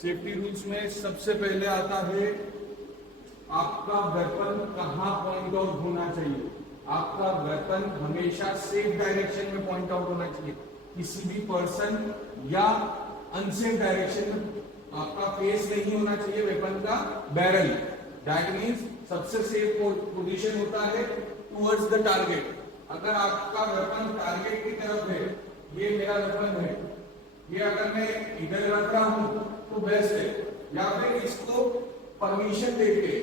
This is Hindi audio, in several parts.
सेफ्टी रूल्स में सबसे पहले आता है आपका वेपन कहाँ पॉइंट आउट होना चाहिए। आपका वेपन हमेशा सेफ डायरेक्शन में पॉइंट आउट होना चाहिए, किसी भी पर्सन या अनसेफ डायरेक्शन में आपका फेस नहीं होना चाहिए वेपन का बैरल। दैट मींस सबसे सेफ पोजीशन होता है टुवर्ड्स द टारगेट। अगर आपका वेपन टारगेट की तरफ है, ये मेरा वेपन है, ये अगर मैं इधर रख रहा हूं तो बेस्ट है, या फिर इसको परमिशन देके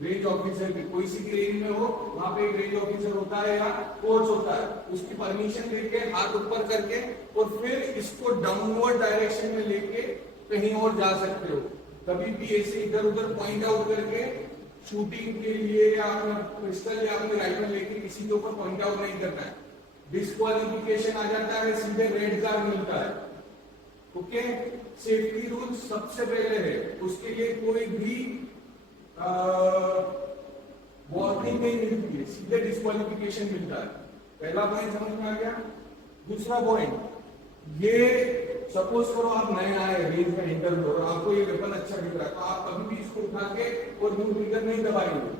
रेंज ऑफिसर की, कोई सी भी रेंज में हो वहां पे एक रेंज ऑफिसर होता है या कोच होता है, उसकी परमिशन देके हाथ ऊपर करके और फिर इसको डाउनवर्ड डायरेक्शन में लेके कहीं और जा सकते हो। कभी भी ऐसे इधर उधर पॉइंट आउट करके शूटिंग के लिए या अपना पिस्टल या अपने राइफल लेके किसी के ऊपर पॉइंट आउट नहीं करना है, डिस्क्वालिफिकेशन आ जाता है, सीधे रेड कार्ड मिलता है। ओके, सेफ्टी रूल सबसे पहले है, उसके लिए कोई भी वार्निंग नहीं मिलती है, सीधे डिस्क्वालिफिकेशन मिलता है। पहला पॉइंट समझ में आ गया। दूसरा पॉइंट, ये सपोज करो आप नए आए रेंज में एंटर हो और आपको ये वेपन अच्छा दिख रहा है, तो आप कभी भी इसको उठा के और न्यू ट्रिगर नहीं दबाएंगे।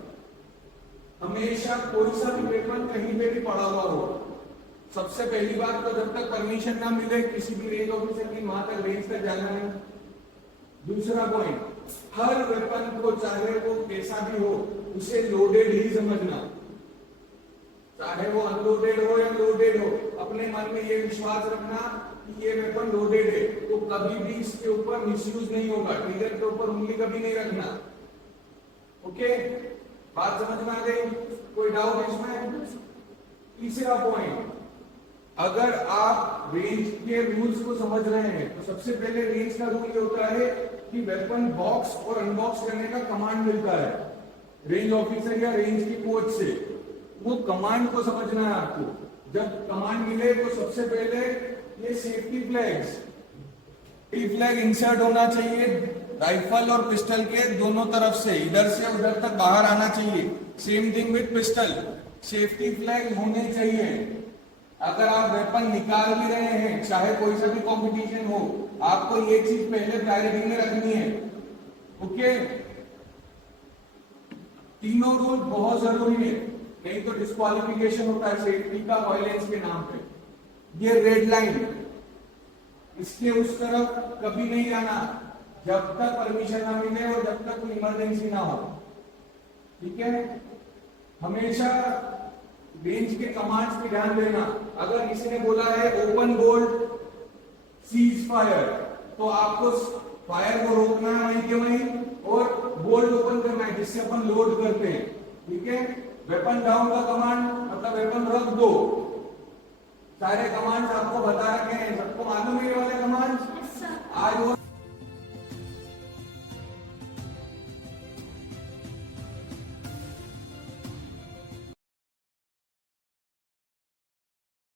हमेशा कोई सा भी वेपन कहीं पे भी पड़ा हुआ हो, सबसे पहली बात तो जब तक परमिशन ना मिले किसी भी रेंज ऑफिसर की, वहां तक रेंज तक जाना नहीं। दूसरा पॉइंट, हर वेपन को चाहे वो कैसा भी हो उसे लोडेड ही समझना, चाहे वो अनलोडेड हो या लोडेड हो। अपने मन में ये विश्वास रखना कि ये वेपन लोडेड है, तो कभी भी इसके ऊपर मिसयूज नहीं होगा, ट्रिगर के ऊपर उंगली कभी नहीं रखना। ओके, बात समझ में आ गई? कोई डाउट इसमें? तीसरा पॉइंट, अगर आप रेंज के रूल्स को समझ रहे हैं तो सबसे पहले रेंज का रूल ये होता है कि वेपन बॉक्स और अनबॉक्स करने का कमांड मिलता है रेंज ऑफिसर या रेंज की कोच से। वो कमांड को समझना है आपको। जब कमांड मिले तो सबसे पहले ये सेफ्टी फ्लैग इंसर्ट होना चाहिए राइफल और पिस्टल के दोनों तरफ से, इधर से उधर तक बाहर आना चाहिए। Same thing with pistol, safety flag होने चाहिए। अगर आप वेपन निकाल भी रहे हैं, चाहे कोई सा भी कंपटीशन हो, आपको ये चीज पहले प्रायोरिटी में रखनी है। ओके, तीनों रूल बहुत जरूरी है, नहीं तो डिस्क्वालिफिकेशन होता है सेफ्टी का वायलेंस के नाम पे। ये रेड लाइन, इसके उस तरफ कभी नहीं जाना जब तक परमिशन ना मिले और जब तक कोई इमरजेंसी ना हो। ठीक है, हमेशा रेंज के कमांड्स पे ध्यान देना। अगर किसी ने बोला है ओपन बोल्ट सीज फायर, तो आपको फायर को रोकना है वहीं के वहीं और बोल्ट ओपन करना है, जिससे अपन लोड करते हैं। ठीक है, वेपन डाउन का कमांड मतलब वेपन रख दो। सारे कमांड्स आपको बता रखे हैं, सबको मालूम है ये वाले कमांड्स? आज वो